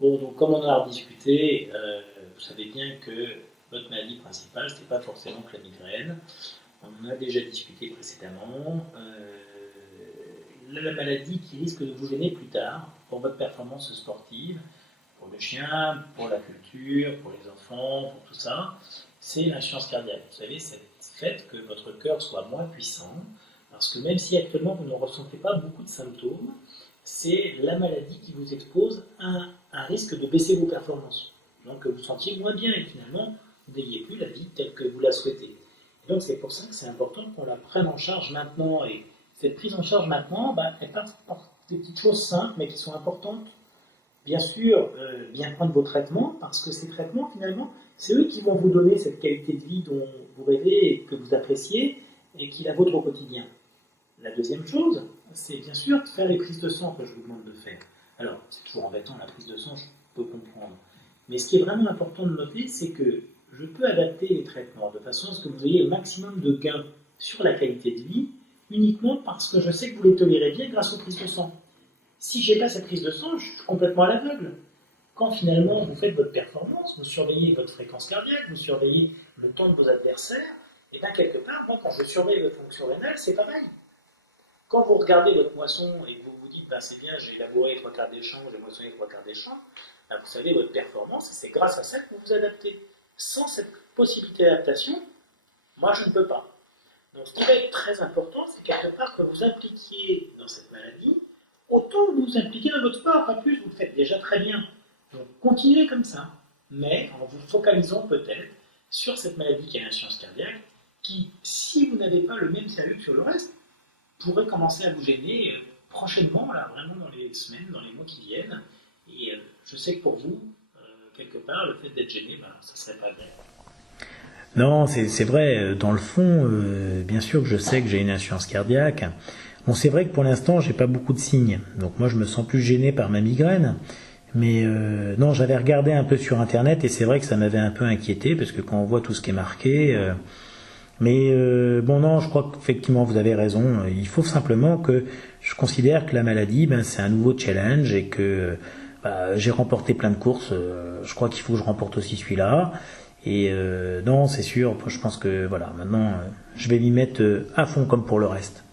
Bon, donc comme on en a discuté, vous savez bien que votre maladie principale, ce n'est pas forcément que la migraine. On en a déjà discuté précédemment. La maladie qui risque de vous gêner plus tard pour votre performance sportive, pour le chien, pour la culture, pour les enfants, pour tout ça, c'est l'insuffisance cardiaque. Vous savez, c'est le fait que votre cœur soit moins puissant, parce que même si actuellement vous ne ressentez pas beaucoup de symptômes, c'est la maladie qui vous expose à un risque de baisser vos performances. Donc que vous sentiez moins bien et finalement, vous n'ayez plus la vie telle que vous la souhaitez. Et donc c'est pour ça que c'est important qu'on la prenne en charge maintenant. Et cette prise en charge maintenant, elle passe par des petites choses simples mais qui sont importantes. Bien sûr, bien prendre vos traitements, parce que ces traitements, finalement, c'est eux qui vont vous donner cette qualité de vie dont vous rêvez et que vous appréciez et qui est la vôtre au quotidien. La deuxième chose, c'est bien sûr de faire les prises de sang que je vous demande de faire. Alors, c'est toujours embêtant la prise de sang, je peux comprendre. Mais ce qui est vraiment important de noter, c'est que je peux adapter les traitements de façon à ce que vous ayez le maximum de gains sur la qualité de vie, uniquement parce que je sais que vous les tolérez bien grâce aux prises de sang. Si je n'ai pas cette prise de sang, je suis complètement à l'aveugle. Quand finalement vous faites votre performance, vous surveillez votre fréquence cardiaque, vous surveillez le temps de vos adversaires, et bien quelque part, moi quand je surveille votre fonction rénale, c'est pareil. Quand vous regardez votre moisson et que vous vous dites, c'est bien, j'ai labouré 3/4 des champs, j'ai moissonné 3/4 des champs, vous savez votre performance, et c'est grâce à ça que vous vous adaptez. Sans cette possibilité d'adaptation, moi je ne peux pas. Donc ce qui va être très important, c'est quelque part que vous impliquiez dans cette maladie, autant que vous vous impliquez dans votre sport, pas plus, vous le faites déjà très bien. Donc continuez comme ça, mais en vous focalisant peut-être sur cette maladie qui est l'insuffisance cardiaque, qui, si vous n'avez pas le même sérieux que sur le reste, pourrait commencer à vous gêner prochainement, là, vraiment dans les semaines, dans les mois qui viennent. Et je sais que pour vous, quelque part, le fait d'être gêné, ça ne serait pas agréable. Non, c'est vrai, dans le fond, bien sûr que je sais que j'ai une insuffisance cardiaque. Bon, c'est vrai que pour l'instant, j'ai pas beaucoup de signes. Donc moi, je me sens plus gêné par ma migraine. Mais non, j'avais regardé un peu sur Internet et c'est vrai que ça m'avait un peu inquiété parce que quand on voit tout ce qui est marqué... bon non, je crois qu'effectivement vous avez raison. Il faut simplement que je considère que la maladie, c'est un nouveau challenge et que j'ai remporté plein de courses. Je crois qu'il faut que je remporte aussi celui-là. Et non, c'est sûr. Je pense que voilà, maintenant je vais m'y mettre à fond comme pour le reste.